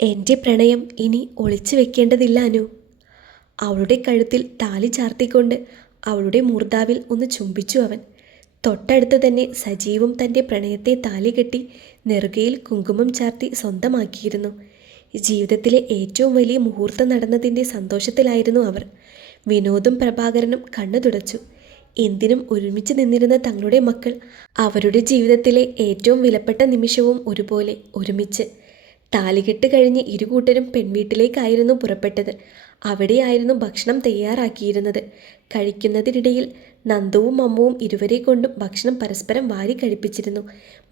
എൻ്റെ പ്രണയം ഇനി ഒളിച്ചു വെക്കേണ്ടതില്ല അനു. അവളുടെ കഴുത്തിൽ താലി ചാർത്തിക്കൊണ്ട് അവളുടെ മൂർധാവിൽ ഒന്ന് ചുംബിച്ചു അവൻ. തൊട്ടടുത്ത് തന്നെ സജീവും തൻ്റെ പ്രണയത്തെ താലി കെട്ടി നെറുകയിൽ കുങ്കുമം ചാർത്തി സ്വന്തമാക്കിയിരുന്നു. ജീവിതത്തിലെ ഏറ്റവും വലിയ മുഹൂർത്തം നടന്നതിൻ്റെ സന്തോഷത്തിലായിരുന്നു അവർ. വിനോദും പ്രഭാകരനും കണ്ണു തുടച്ചു. എന്തിനും ഒരുമിച്ച് നിന്നിരുന്ന തങ്ങളുടെ മക്കൾ അവരുടെ ജീവിതത്തിലെ ഏറ്റവും വിലപ്പെട്ട നിമിഷവും ഒരുപോലെ ഒരുമിച്ച്. താലികെട്ട് കഴിഞ്ഞ് ഇരുകൂട്ടരും പെൺവീട്ടിലേക്കായിരുന്നു പുറപ്പെട്ടത്. അവിടെയായിരുന്നു ഭക്ഷണം തയ്യാറാക്കിയിരുന്നത്. കഴിക്കുന്നതിനിടയിൽ നന്ദുവും അമ്മുവും ഇരുവരെ കൊണ്ടും ഭക്ഷണം പരസ്പരം വാരി കഴിപ്പിച്ചിരുന്നു.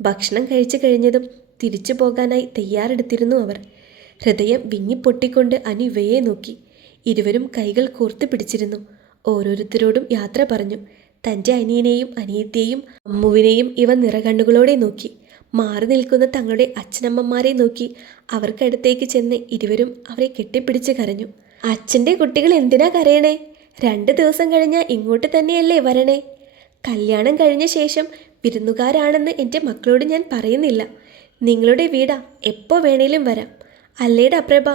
ഭക്ഷണം കഴിച്ചു കഴിഞ്ഞതും തിരിച്ചു പോകാനായി തയ്യാറെടുത്തിരുന്നു അവർ. ഹൃദയം വിങ്ങിപ്പൊട്ടിക്കൊണ്ട് അനു ഇവയെ നോക്കി. ഇരുവരും കൈകൾ കോർത്ത് പിടിച്ചിരുന്നു. ഓരോരുത്തരോടും യാത്ര പറഞ്ഞു. തൻ്റെ അനിയനെയും അനിയത്തെയും അമ്മുവിനെയും ഇവ നിറകണ്ണുകളോടെ നോക്കി. മാറി നിൽക്കുന്ന തങ്ങളുടെ അച്ഛനമ്മമാരെ നോക്കി അവർക്കടുത്തേക്ക് ചെന്ന് ഇരുവരും അവരെ കെട്ടിപ്പിടിച്ച് കരഞ്ഞു. അച്ഛൻ്റെ കുട്ടികൾ എന്തിനാ കരയണേ? 2 ദിവസം കഴിഞ്ഞാൽ ഇങ്ങോട്ട് തന്നെയല്ലേ വരണേ? കല്യാണം കഴിഞ്ഞ ശേഷം വിരുന്നുകാരാണെന്ന് എൻ്റെ മക്കളോട് ഞാൻ പറയുന്നില്ല. നിങ്ങളുടെ വീടാ, എപ്പോൾ വേണേലും വരാം. അല്ലേടാ പ്രഭ?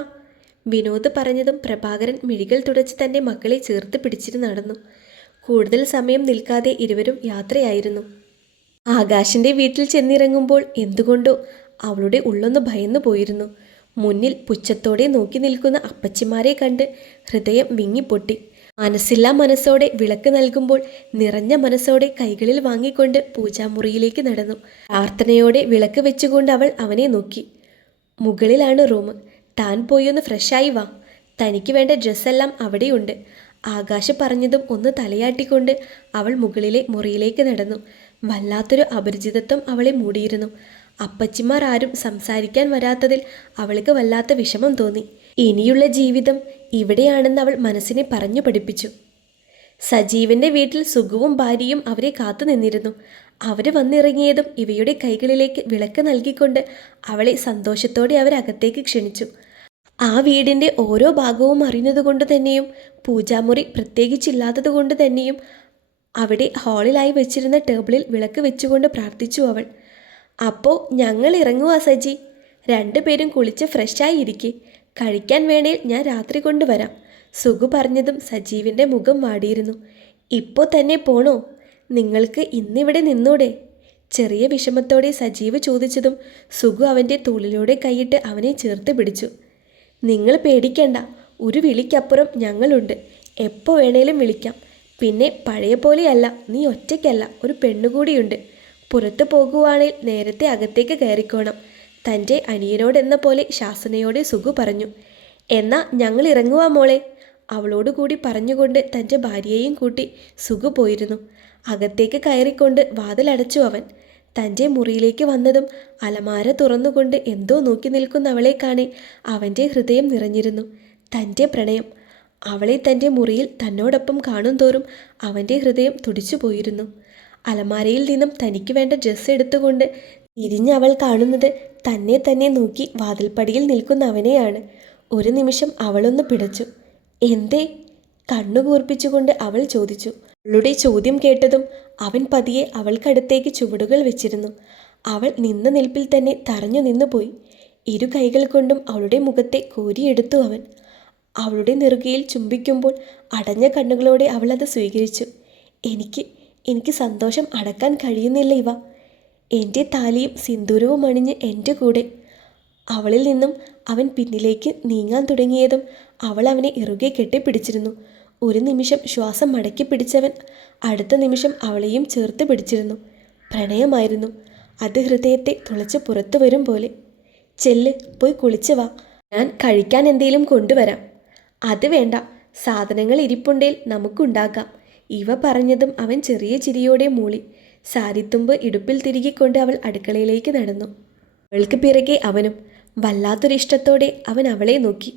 വിനോദ് പറഞ്ഞതും പ്രഭാകരൻ മിഴികൾ തുടച്ച് തൻ്റെ മക്കളെ ചേർത്ത് പിടിച്ചിട്ട് നടന്നു. കൂടുതൽ സമയം നിൽക്കാതെ ഇരുവരും യാത്രയായിരുന്നു. ആകാശിൻ്റെ വീട്ടിൽ ചെന്നിറങ്ങുമ്പോൾ എന്തുകൊണ്ടോ അവളുടെ ഉള്ളൊന്ന് ഭയന്നു പോയിരുന്നു. മുന്നിൽ പുച്ഛത്തോടെ നോക്കി നിൽക്കുന്ന അപ്പച്ചിമാരെ കണ്ട് ഹൃദയം വിങ്ങിപ്പൊട്ടി. മനസ്സില്ലാ മനസ്സോടെ വിളക്ക് നൽകുമ്പോൾ നിറഞ്ഞ മനസ്സോടെ കൈകളിൽ വാങ്ങിക്കൊണ്ട് പൂജാമുറിയിലേക്ക് നടന്നു. പ്രാർത്ഥനയോടെ വിളക്ക് വെച്ചുകൊണ്ട് അവൾ അവനെ നോക്കി. മുകളിലാണ് റൂം. താൻ പോയി ഒന്ന് ഫ്രഷായി വാ. തനിക്ക് വേണ്ട ഡ്രസ്സെല്ലാം അവിടെയുണ്ട്. ആകാശ് പറഞ്ഞതും ഒന്ന് തലയാട്ടിക്കൊണ്ട് അവൾ മുകളിലെ മുറിയിലേക്ക് നടന്നു. വല്ലാത്തൊരു അപരിചിതത്വം അവളെ മൂടിയിരുന്നു. അപ്പച്ചിമാർ ആരും സംസാരിക്കാൻ വരാത്തതിൽ അവൾക്ക് വല്ലാത്ത വിഷമം തോന്നി. ഇനിയുള്ള ജീവിതം ഇവിടെയാണെന്ന് അവൾ മനസ്സിനെ പറഞ്ഞു പഠിപ്പിച്ചു. സജീവൻ്റെ വീട്ടിൽ സുഖവും ഭാര്യയും അവരെ കാത്തു നിന്നിരുന്നു. അവർ വന്നിറങ്ങിയതും ഇവയുടെ കൈകളിലേക്ക് വിളക്ക് നൽകിക്കൊണ്ട് അവളെ സന്തോഷത്തോടെ അവരകത്തേക്ക് ക്ഷണിച്ചു. ആ വീടിൻ്റെ ഓരോ ഭാഗവും അറിയുന്നതുകൊണ്ട് തന്നെയും പൂജാമുറി പ്രത്യേകിച്ചില്ലാത്തത് കൊണ്ട് തന്നെയും അവിടെ ഹാളിലായി വെച്ചിരുന്ന ടേബിളിൽ വിളക്ക് വെച്ചുകൊണ്ട് പ്രാർത്ഥിച്ചു അവൾ. അപ്പോൾ ഞങ്ങൾ ഇറങ്ങുക സജി. 2 പേരും കുളിച്ച് ഫ്രഷായി ഇരിക്കെ. കഴിക്കാൻ വേണേൽ ഞാൻ രാത്രി കൊണ്ടുവരാം. സുഖു പറഞ്ഞതും സജീവിൻ്റെ മുഖം വാടിയിരുന്നു. ഇപ്പോൾ തന്നെ പോണോ? നിങ്ങൾക്ക് ഇന്നിവിടെ നിന്നൂടെ? ചെറിയ വിഷമത്തോടെ സജീവ് ചോദിച്ചതും സുഖു അവൻ്റെ തോളിലൂടെ കൈയിട്ട് അവനെ ചേർത്ത് പിടിച്ചു. നിങ്ങൾ പേടിക്കണ്ട, ഒരു വിളിക്കപ്പുറം ഞങ്ങളുണ്ട്. എപ്പോൾ വേണേലും വിളിക്കാം. പിന്നെ പഴയ പോലെയല്ല, നീ ഒറ്റയ്ക്കല്ല, ഒരു പെണ്ണുകൂടിയുണ്ട്. പുറത്തു പോകുവാണെങ്കിൽ നേരത്തെ അകത്തേക്ക് കയറിക്കോണം. തൻ്റെ അനിയനോടെന്ന പോലെ ശാസനയോടെ സുഖു പറഞ്ഞു. എന്നാ ഞങ്ങൾ ഇറങ്ങുവാ മോളെ. അവളോടുകൂടി പറഞ്ഞുകൊണ്ട് തൻ്റെ ഭാര്യയെയും കൂട്ടി സുഖു പോയിരുന്നു. അകത്തേക്ക് കയറിക്കൊണ്ട് വാതിലടച്ചു അവൻ. തൻ്റെ മുറിയിലേക്ക് വന്നതും അലമാര തുറന്നുകൊണ്ട് എന്തോ നോക്കി നിൽക്കുന്നവളെ കാണെ അവൻ്റെ ഹൃദയം നിറഞ്ഞിരുന്നു. തൻ്റെ പ്രണയം. അവളെ തൻ്റെ മുറിയിൽ തന്നോടൊപ്പം കാണും തോറും അവൻ്റെ ഹൃദയം തുടിച്ചു പോയിരുന്നു. അലമാരയിൽ നിന്നും തനിക്ക് വേണ്ട ഡ്രസ്സ് എടുത്തുകൊണ്ട് തിരിഞ്ഞവൾ കാണുന്നത് തന്നെ തന്നെ നോക്കി വാതിൽപ്പടിയിൽ നിൽക്കുന്ന അവനെയാണ്. ഒരു നിമിഷം അവളൊന്ന് പിടച്ചു. എന്തേ? കണ്ണുകൂർപ്പിച്ചുകൊണ്ട് അവൾ ചോദിച്ചു. അവളുടെ ചോദ്യം കേട്ടതും അവൻ പതിയെ അവൾക്കടുത്തേക്ക് ചുവടുകൾ വെച്ചിരുന്നു. അവൾ നിന്ന നിൽപ്പിൽ തന്നെ തറഞ്ഞു നിന്നുപോയി. 2 കൈകൾ കൊണ്ടും അവളുടെ മുഖത്തെ കോരിയെടുത്തു അവൻ. അവളുടെ നെറുകയിൽ ചുംബിക്കുമ്പോൾ അടഞ്ഞ കണ്ണുകളോടെ അവൾ അത് സ്വീകരിച്ചു. എനിക്ക് സന്തോഷം അടക്കാൻ കഴിയുന്നില്ല ഇവ. എൻ്റെ താലിയും സിന്ദൂരവും അണിഞ്ഞ് എൻ്റെ കൂടെ. അവളിൽ നിന്നും അവൻ പിന്നിലേക്ക് നീങ്ങാൻ തുടങ്ങിയതും അവൾ അവനെ ഇറുകെ കെട്ടിപ്പിടിച്ചിരുന്നു. ഒരു നിമിഷം ശ്വാസം മടക്കി പിടിച്ചവൻ അടുത്ത നിമിഷം അവളെയും ചേർത്ത് പിടിച്ചിരുന്നു. പ്രണയമായിരുന്നു. അത് ഹൃദയത്തെ തുളച്ച് പുറത്തു വരും പോലെ. ചെല്ല്, പോയി കുളിച്ച് വാ. ഞാൻ കഴിക്കാൻ എന്തേലും കൊണ്ടുവരാം. അത് വേണ്ട, സാധനങ്ങൾ ഇരിപ്പുണ്ടേൽ നമുക്കുണ്ടാക്കാം. ഇവ പറഞ്ഞതും അവൻ ചെറിയ ചിരിയോടെ മൂളി. സാരിത്തുമ്പ് ഇടുപ്പിൽ തിരികിക്കൊണ്ട് അവൾ അടുക്കളയിലേക്ക് നടന്നു. അവൾക്ക് പിറകെ അവനും. വല്ലാത്തൊരിഷ്ടത്തോടെ അവൻ അവളെ നോക്കി.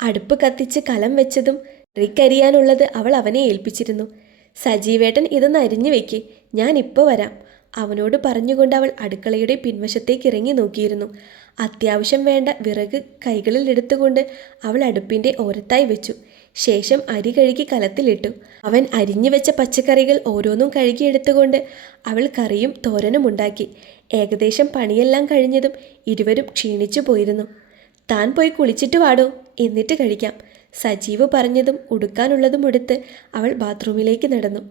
അടുപ്പ് കത്തിച്ച് കലം വെച്ചതും റിക്കരിയാനുള്ളത് അവൾ അവനെ ഏൽപ്പിച്ചിരുന്നു. സജീവേട്ടൻ ഇതൊന്ന് അരിഞ്ഞു വെക്ക്, ഞാൻ ഇപ്പോൾ വരാം. അവനോട് പറഞ്ഞുകൊണ്ട് അവൾ അടുക്കളയുടെ പിൻവശത്തേക്ക് ഇറങ്ങി നോക്കിയിരുന്നു. അത്യാവശ്യം വേണ്ട വിറക് കൈകളിൽ എടുത്തുകൊണ്ട് അവൾ അടുപ്പിൻ്റെ ഓരത്തായി വെച്ചു. ശേഷം അരി കഴുകി കലത്തിലിട്ടു. അവൻ അരിഞ്ഞു വെച്ച പച്ചക്കറികൾ ഓരോന്നും കഴുകിയെടുത്തുകൊണ്ട് അവൾ കറിയും തോരനും ഉണ്ടാക്കി. ഏകദേശം പണിയെല്ലാം കഴിഞ്ഞതും ഇരുവരും ക്ഷീണിച്ചു പോയിരുന്നു. താൻ പോയി കുളിച്ചിട്ട് വാടോ, എന്നിട്ട് കഴിക്കാം. സജീവ് പറഞ്ഞതും ഉടുക്കാനുള്ളതും എടുത്ത് അവൾ ബാത്റൂമിലേക്ക് നടന്നു.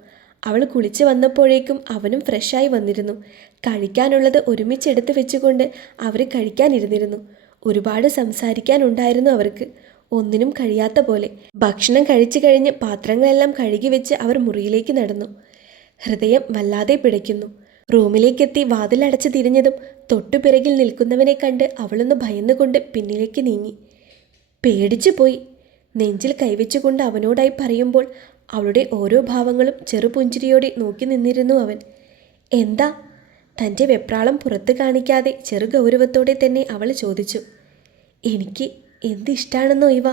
അവൾ കുളിച്ച് വന്നപ്പോഴേക്കും അവനും ഫ്രഷായി വന്നിരുന്നു. കഴിക്കാനുള്ളത് ഒരുമിച്ചെടുത്ത് വെച്ചുകൊണ്ട് അവർ കഴിക്കാനിരുന്നിരുന്നു. ഒരുപാട് സംസാരിക്കാനുണ്ടായിരുന്നു അവർക്ക്. ഒന്നിനും കഴിയാത്ത പോലെ. ഭക്ഷണം കഴിച്ചു കഴിഞ്ഞ് പാത്രങ്ങളെല്ലാം കഴുകി വെച്ച് അവർ മുറിയിലേക്ക് നടന്നു. ഹൃദയം വല്ലാതെ പിടയ്ക്കുന്നു. റൂമിലേക്കെത്തി വാതിലടച്ച് തിരിഞ്ഞതും തൊട്ടുപിറകിൽ നിൽക്കുന്നവനെ കണ്ട് അവളൊന്ന് ഭയന്നുകൊണ്ട് പിന്നിലേക്ക് നീങ്ങി. പേടിച്ചു പോയി. നെഞ്ചിൽ കൈവച്ചുകൊണ്ട് അവനോടായി പറയുമ്പോൾ അവളുടെ ഓരോ ഭാവങ്ങളും ചെറുപുഞ്ചിരിയോടെ നോക്കി നിന്നിരുന്നു അവൻ. എന്താ? തൻ്റെ വെപ്രാളം പുറത്ത് കാണിക്കാതെ ചെറുഗൗരവത്തോടെ തന്നെ അവൾ ചോദിച്ചു. എനിക്ക് എന്തിഷ്ടാണെന്നോ ഇവ?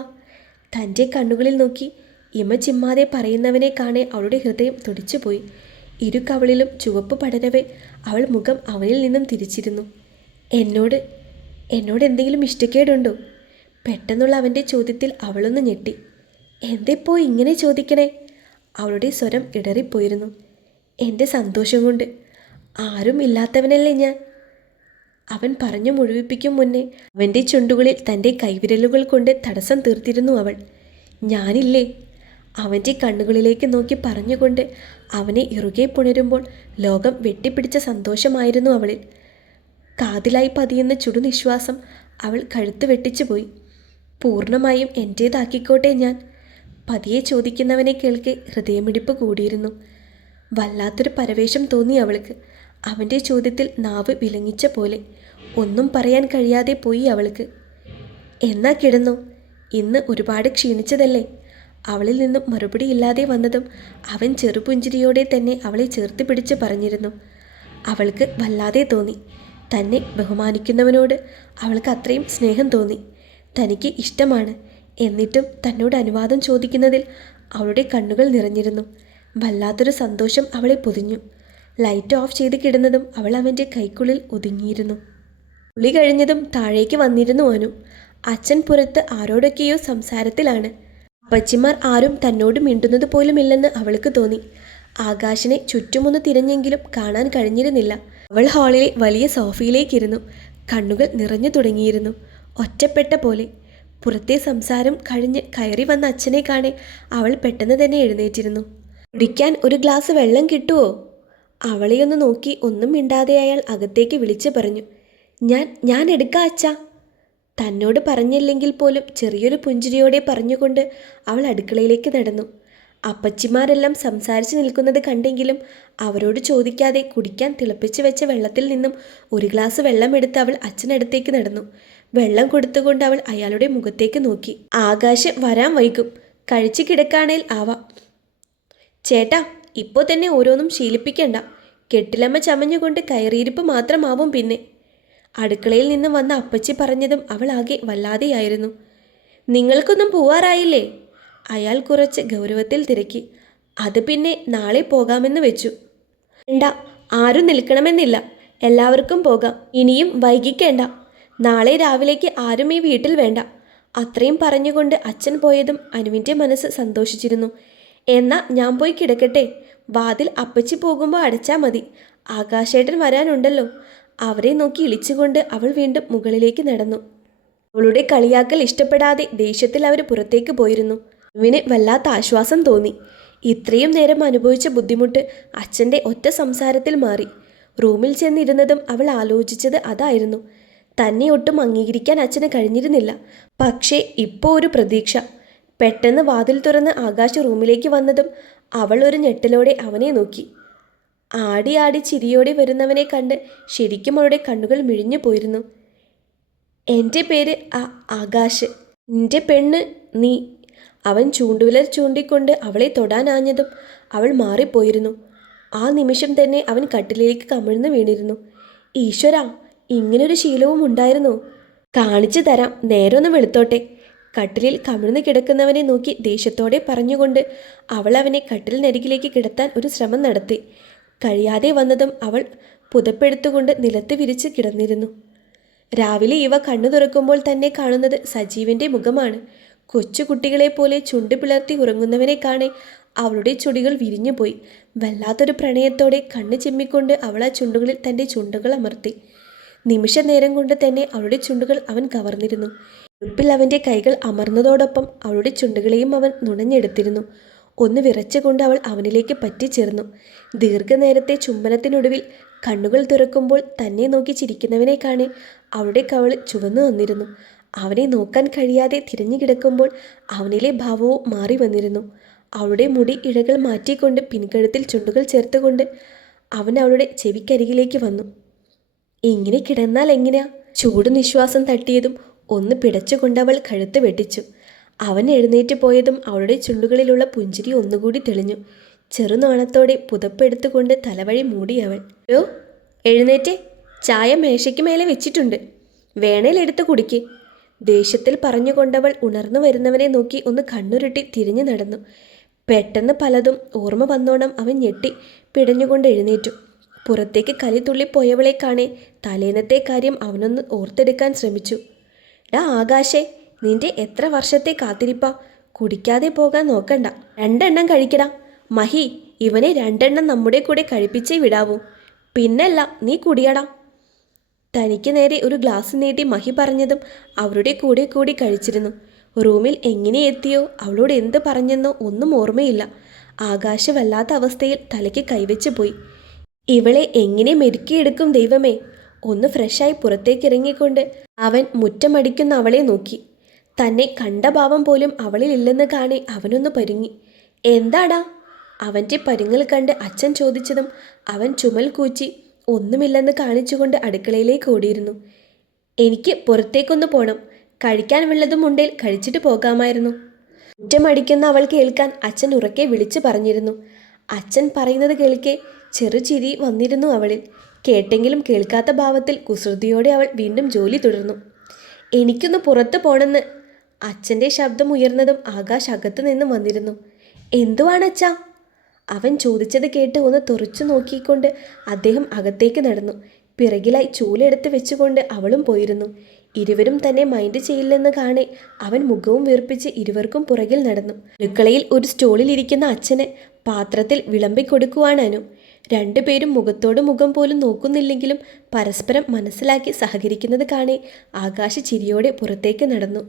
തൻ്റെ കണ്ണുകളിൽ നോക്കി ഇമ ചിമ്മാതെ പറയുന്നവനെ കാണെ അവളുടെ ഹൃദയം തുടിച്ചുപോയി. ഇരു കവളിലും ചുവപ്പ് പടരവെ അവൾ മുഖം അവനിൽ നിന്നും തിരിച്ചിരുന്നു. എന്നോട് എന്തെങ്കിലും ഇഷ്ടക്കേടുണ്ടോ? പെട്ടെന്നുള്ള അവൻ്റെ ചോദ്യത്തിൽ അവളൊന്ന് ഞെട്ടി. എന്തെപ്പോ ഇങ്ങനെ ചോദിക്കണേ? അവളുടെ സ്വരം ഇടറിപ്പോയിരുന്നു. എൻ്റെ സന്തോഷം കൊണ്ട്. ആരും ഇല്ലാത്തവനല്ലേ ഞാൻ? അവൻ പറഞ്ഞു മുഴുവിപ്പിക്കും മുന്നേ അവൻ്റെ ചുണ്ടുകളിൽ തൻ്റെ കൈവിരലുകൾ കൊണ്ട് തടസ്സം തീർത്തിരുന്നു അവൾ. ഞാനില്ലേ? അവൻ്റെ കണ്ണുകളിലേക്ക് നോക്കി പറഞ്ഞുകൊണ്ട് അവനെ ഇറുകെ പുണരുമ്പോൾ ലോകം വെട്ടിപ്പിടിച്ച സന്തോഷമായിരുന്നു അവളിൽ. കാതിലായി പതിയുന്ന ചുടുനിശ്വാസം അവൾ കഴുത്ത് വെട്ടിച്ചു പോയി. പൂർണ്ണമായും എൻ്റേതാക്കിക്കോട്ടെ ഞാൻ? പതിയെ ചോദിക്കുന്നവനെ കേൾക്കെ ഹൃദയമിടിപ്പ് കൂടിയിരുന്നു. വല്ലാത്തൊരു പരവേശം തോന്നി അവൾക്ക്. അവൻ്റെ ചോദ്യത്തിൽ നാവ് വിലങ്ങിച്ച പോലെ. ഒന്നും പറയാൻ കഴിയാതെ പോയി അവൾക്ക്. എന്നാ കിടന്നു? ഇന്ന് ഒരുപാട് ക്ഷീണിച്ചതല്ലേ? അവളിൽ നിന്നും മറുപടിയില്ലാതെ വന്നതും അവൻ ചെറുപുഞ്ചിരിയോടെ തന്നെ അവളെ ചേർത്ത് പിടിച്ച് പറഞ്ഞിരുന്നു. അവൾക്ക് വല്ലാതെ തോന്നി. തന്നെ ബഹുമാനിക്കുന്നവനോട് അവൾക്ക് അത്രയും സ്നേഹം തോന്നി. തനിക്ക് ഇഷ്ടമാണ്. എന്നിട്ടും തന്നോട് അനുവാദം ചോദിക്കുന്നതിൽ അവളുടെ കണ്ണുകൾ നിറഞ്ഞിരുന്നു. വല്ലാത്തൊരു സന്തോഷം അവളെ പൊതിഞ്ഞു. ലൈറ്റ് ഓഫ് ചെയ്ത് കിടന്നതും അവൾ അവൻ്റെ കൈക്കുള്ളിൽ ഒതുങ്ങിയിരുന്നു. കുളി കഴിഞ്ഞതും താഴേക്ക് വന്നിരുന്നു അനു. അച്ഛൻ പുറത്ത് ആരോടൊക്കെയോ സംസാരത്തിലാണ്. അപ്പച്ചിമാർ ആരും തന്നോട് മിണ്ടുന്നത് പോലുമില്ലെന്ന് അവൾക്ക് തോന്നി. ആകാശിനെ ചുറ്റുമൊന്ന് തിരഞ്ഞെങ്കിലും കാണാൻ കഴിഞ്ഞിരുന്നില്ല. അവൾ ഹാളിലെ വലിയ സോഫയിലേക്കിരുന്നു. കണ്ണുകൾ നിറഞ്ഞു തുടങ്ങിയിരുന്നു. ഒറ്റപ്പെട്ട പോലെ. പുറത്തെ സംസാരം കഴിഞ്ഞ് കയറി വന്ന അച്ഛനെ കാണെ അവൾ പെട്ടെന്ന് തന്നെ എഴുന്നേറ്റിരുന്നു. കുടിക്കാൻ ഒരു ഗ്ലാസ് വെള്ളം കിട്ടുമോ? അവളെയൊന്ന് നോക്കി ഒന്നും മിണ്ടാതെ അയാൾ അകത്തേക്ക് വിളിച്ചു പറഞ്ഞു. ഞാൻ എടുക്കാം അച്ഛാ. തന്നോട് പറഞ്ഞില്ലെങ്കിൽ പോലും ചെറിയൊരു പുഞ്ചിരിയോടെ പറഞ്ഞുകൊണ്ട് അവൾ അടുക്കളയിലേക്ക് നടന്നു. അപ്പച്ചിമാരെല്ലാം സംസാരിച്ചു നിൽക്കുന്നത് കണ്ടെങ്കിലും അവരോട് ചോദിക്കാതെ കുടിക്കാൻ തിളപ്പിച്ച് വെച്ച വെള്ളത്തിൽ നിന്നും ഒരു ഗ്ലാസ് വെള്ളം എടുത്ത് അവൾ അച്ഛനടുത്തേക്ക് നടന്നു. വെള്ളം കൊടുത്തുകൊണ്ട് അവൾ അയാളുടെ മുഖത്തേക്ക് നോക്കി. ആകാശ് വരാൻ വൈകും. കഴിച്ചു കിടക്കാണേൽ ആവാം. ചേട്ടാ, ഇപ്പോൾ തന്നെ ഓരോന്നും ശീലിപ്പിക്കണ്ട. കെട്ടിലമ്മ ചമഞ്ഞുകൊണ്ട് കയറിയിരിപ്പ് മാത്രമാവും പിന്നെ. അടുക്കളയിൽ നിന്ന് വന്ന അപ്പച്ചി പറഞ്ഞതും അവൾ ആകെ വല്ലാതെയായിരുന്നു. നിങ്ങൾക്കൊന്നും പോവാറായില്ലേ? അയാൾ കുറച്ച് ഗൗരവത്തിൽ തിരക്കി. അത് പിന്നെ നാളെ പോകാമെന്ന് വെച്ചു. വേണ്ട, ആരും നിൽക്കണമെന്നില്ല. എല്ലാവർക്കും പോകാം. ഇനിയും വൈകിക്കേണ്ട. നാളെ രാവിലേക്ക് ആരും ഈ വീട്ടിൽ വേണ്ട. അത്രയും പറഞ്ഞുകൊണ്ട് അച്ഛൻ പോയതും അനുവിൻ്റെ മനസ്സ് സന്തോഷിച്ചിരുന്നു. എന്നാ ഞാൻ പോയി കിടക്കട്ടെ. വാതിൽ അപ്പച്ചി പോകുമ്പോൾ അടച്ചാൽ മതി. ആകാശേട്ടൻ വരാനുണ്ടല്ലോ. അവരെ നോക്കി ഇളിച്ചുകൊണ്ട് അവൾ വീണ്ടും മുകളിലേക്ക് നടന്നു. അവളുടെ കളിയാക്കൽ ഇഷ്ടപ്പെടാതെ ദേഷ്യത്തിൽ അവർ പുറത്തേക്ക് പോയിരുന്നു. അനുവിന് വല്ലാത്ത ആശ്വാസം തോന്നി. ഇത്രയും നേരം അനുഭവിച്ച ബുദ്ധിമുട്ട് അച്ഛൻ്റെ ഒറ്റ സംസാരത്തിൽ മാറി. റൂമിൽ ചെന്നിരുന്നതും അവൾ ആലോചിച്ചത് അതായിരുന്നു. തന്നെ ഒട്ടും അംഗീകരിക്കാൻ അച്ഛന് കഴിഞ്ഞിരുന്നില്ല. പക്ഷേ ഇപ്പോൾ ഒരു പ്രതീക്ഷ. പെട്ടെന്ന് വാതിൽ തുറന്ന് ആകാശ് റൂമിലേക്ക് വന്നതും അവൾ ഒരു ഞെട്ടലോടെ അവനെ നോക്കി. ആടി ആടി ചിരിയോടെ വരുന്നവനെ കണ്ട് ശരിക്കും അവളുടെ കണ്ണുകൾ മിഴിഞ്ഞു പോയിരുന്നു. എൻ്റെ പേര് ആകാശ്. നിൻ്റെ പെണ്ണ് നീ. അവൻ ചൂണ്ടുവിരൽ ചൂണ്ടിക്കൊണ്ട് അവളെ തൊടാനാഞ്ഞതും അവൾ മാറിപ്പോയിരുന്നു. ആ നിമിഷം തന്നെ അവൻ കട്ടിലേക്ക് കമിഴ്ന്നു വീണിരുന്നു. ഈശ്വരാ, ഇങ്ങനൊരു ശീലവും ഉണ്ടായിരുന്നോ? കാണിച്ചു തരാം, നേരൊന്ന് വെളുത്തോട്ടെ. കട്ടിലിൽ കമിഴ്ന്നു കിടക്കുന്നവനെ നോക്കി ദേഷ്യത്തോടെ പറഞ്ഞുകൊണ്ട് അവൾ അവനെ കട്ടിലിനരികിലേക്ക് കിടത്താൻ ഒരു ശ്രമം നടത്തി. കഴിയാതെ വന്നതും അവൾ പുതപ്പെടുത്തുകൊണ്ട് നിലത്ത് വിരിച്ച് കിടന്നിരുന്നു. രാവിലെ ഇവ കണ്ണു തുറക്കുമ്പോൾ തന്നെ കാണുന്നത് സജീവിൻ്റെ മുഖമാണ്. കൊച്ചുകുട്ടികളെപ്പോലെ ചുണ്ട് പിളർത്തി ഉറങ്ങുന്നവനെ കാണെ അവളുടെ ചുടികൾ വിരിഞ്ഞുപോയി. വല്ലാത്തൊരു പ്രണയത്തോടെ കണ്ണ് ചിമ്മിക്കൊണ്ട് അവൾ ആ ചുണ്ടുകളിൽ തൻ്റെ ചുണ്ടുകൾ അമർത്തി. നിമിഷ നേരം കൊണ്ട് തന്നെ അവളുടെ ചുണ്ടുകൾ അവൻ കവർന്നിരുന്നു. ഉടുപ്പിൽ അവൻ്റെ കൈകൾ അമർന്നതോടൊപ്പം അവളുടെ ചുണ്ടുകളെയും അവൻ നുണഞ്ഞെടുത്തിരുന്നു. ഒന്ന് വിറച്ചുകൊണ്ട് അവൾ അവനിലേക്ക് പറ്റിച്ചേർന്നു. ദീർഘനേരത്തെ ചുംബനത്തിനൊടുവിൽ കണ്ണുകൾ തുറക്കുമ്പോൾ തന്നെ നോക്കി ചിരിക്കുന്നവനെ കാണെ അവളുടെ കവൾ ചുവന്നു വന്നിരുന്നു. അവനെ നോക്കാൻ കഴിയാതെ തിരിഞ്ഞു കിടക്കുമ്പോൾ അവനിലെ ഭാവവും മാറി വന്നിരുന്നു. അവളുടെ മുടി ഇഴകൾ മാറ്റിക്കൊണ്ട് പിൻകഴുത്തിൽ ചുണ്ടുകൾ ചേർത്തുകൊണ്ട് അവൻ അവളുടെ ചെവിക്കരികിലേക്ക് വന്നു. ഇങ്ങനെ കിടന്നാൽ എങ്ങനെയാ? ചൂട് നിശ്വാസം തട്ടിയതും ഒന്ന് പിടച്ചുകൊണ്ടവൾ കഴുത്ത് വെട്ടിച്ചു. അവൻ എഴുന്നേറ്റ് പോയതും അവളുടെ ചുണ്ടുകളിലുള്ള പുഞ്ചിരി ഒന്നുകൂടി തെളിഞ്ഞു. ചെറുനാണത്തോടെ പുതപ്പെടുത്തുകൊണ്ട് തലവഴി മൂടി അവൾ. "യോ, എഴുന്നേറ്റേ, ചായ മേശയ്ക്ക് മേലെ വെച്ചിട്ടുണ്ട്, വേണേലെടുത്ത് കുടിക്ക്." ദേഷ്യത്തിൽ പറഞ്ഞുകൊണ്ടവൾ ഉണർന്നു വരുന്നവനെ നോക്കി ഒന്ന് കണ്ണുരുട്ടി തിരിഞ്ഞു നടന്നു. പെട്ടെന്ന് പലതും ഓർമ്മ വന്നോണം അവൻ ഞെട്ടി പിടഞ്ഞുകൊണ്ട് എഴുന്നേറ്റു. പുറത്തേക്ക് കലിതുള്ളിപ്പോയവളെ കാണെ തലേന്നത്തെ കാര്യം അവനൊന്ന് ഓർത്തെടുക്കാൻ ശ്രമിച്ചു. "ഡാ ആകാശേ, നിന്റെ എത്ര വർഷത്തെ കാത്തിരിപ്പാ? കുടിക്കാതെ പോകാൻ നോക്കണ്ട, 2 എണ്ണം കഴിക്കടാ. മഹി, ഇവനെ 2 എണ്ണം നമ്മുടെ കൂടെ കഴിപ്പിച്ചേ വിടാവൂ. പിന്നല്ല, നീ കുടിയടാ." തനിക്ക് നേരെ ഒരു ഗ്ലാസ് നീട്ടി മഹി പറഞ്ഞതും അവരുടെ കൂടെ കൂടി കഴിച്ചിരുന്നു. റൂമിൽ എങ്ങനെ എത്തിയോ അവളോട് എന്ത് പറഞ്ഞെന്നോ ഒന്നും ഓർമ്മയില്ല. ആകാശ വല്ലാത്ത അവസ്ഥയിൽ തലയ്ക്ക് കൈവച്ച് പോയി. ഇവളെ എങ്ങനെ മെരുക്കിയെടുക്കും ദൈവമേ? ഒന്ന് ഫ്രഷായി പുറത്തേക്കിറങ്ങിക്കൊണ്ട് അവൻ മുറ്റമടിക്കുന്ന അവളെ നോക്കി. തന്നെ കണ്ട ഭാവം പോലും അവളിൽ ഇല്ലെന്ന് കാണി അവനൊന്ന് പരുങ്ങി. "എന്താടാ?" അവൻ്റെ പരുങ്ങൽ കണ്ട് അച്ഛൻ ചോദിച്ചതും അവൻ ചുമൽ കൂച്ചി ഒന്നുമില്ലെന്ന് കാണിച്ചുകൊണ്ട് അടുക്കളയിലേക്ക് ഓടിയിരുന്നു. "എനിക്ക് പുറത്തേക്കൊന്ന് പോണം, കഴിക്കാൻ വല്ലതും ഉണ്ടേൽ കഴിച്ചിട്ട് പോകാമായിരുന്നു." മുറ്റമടിക്കുന്ന അവൾ കേൾക്കാൻ അച്ഛൻ ഉറക്കെ വിളിച്ചു പറഞ്ഞിരുന്നു. അച്ഛൻ പറയുന്നത് കേൾക്കെ ചെറുചിരി വന്നിരുന്നു അവളിൽ. കേട്ടെങ്കിലും കേൾക്കാത്ത ഭാവത്തിൽ കുസൃതിയോടെ അവൾ വീണ്ടും ജോലി തുടർന്നു. "എനിക്കൊന്ന് പുറത്ത് പോണെന്ന്." അച്ഛൻ്റെ ശബ്ദം ഉയർന്നതും ആകാശ് അകത്തു നിന്നും വന്നിരുന്നു. "എന്തുവാണച്ഛാ?" അവൻ ചോദിച്ചത് കേട്ട് ഒന്ന് തുറച്ചു നോക്കിക്കൊണ്ട് അദ്ദേഹം അകത്തേക്ക് നടന്നു. പിറകിലായി ചൂലെടുത്ത് വെച്ചുകൊണ്ട് അവളും പോയിരുന്നു. ഇരുവരും തന്നെ മൈൻഡ് ചെയ്യില്ലെന്ന് കാണെ അവൻ മുഖവും വീർപ്പിച്ച് ഇരുവർക്കും പുറകിൽ നടന്നു. അടുക്കളയിൽ ഒരു സ്റ്റോളിലിരിക്കുന്ന അച്ഛന് പാത്രത്തിൽ വിളമ്പിക്കൊടുക്കുവാണ് അനു. രണ്ടുപേരും മുഖത്തോട് മുഖം പോലും നോക്കുന്നില്ലെങ്കിലും പരസ്പരം മനസ്സിലാക്കി സഹകരിക്കുന്നത് കാണെ ആകാശ് ചിരിയോടെ പുറത്തേക്ക് നടന്നു.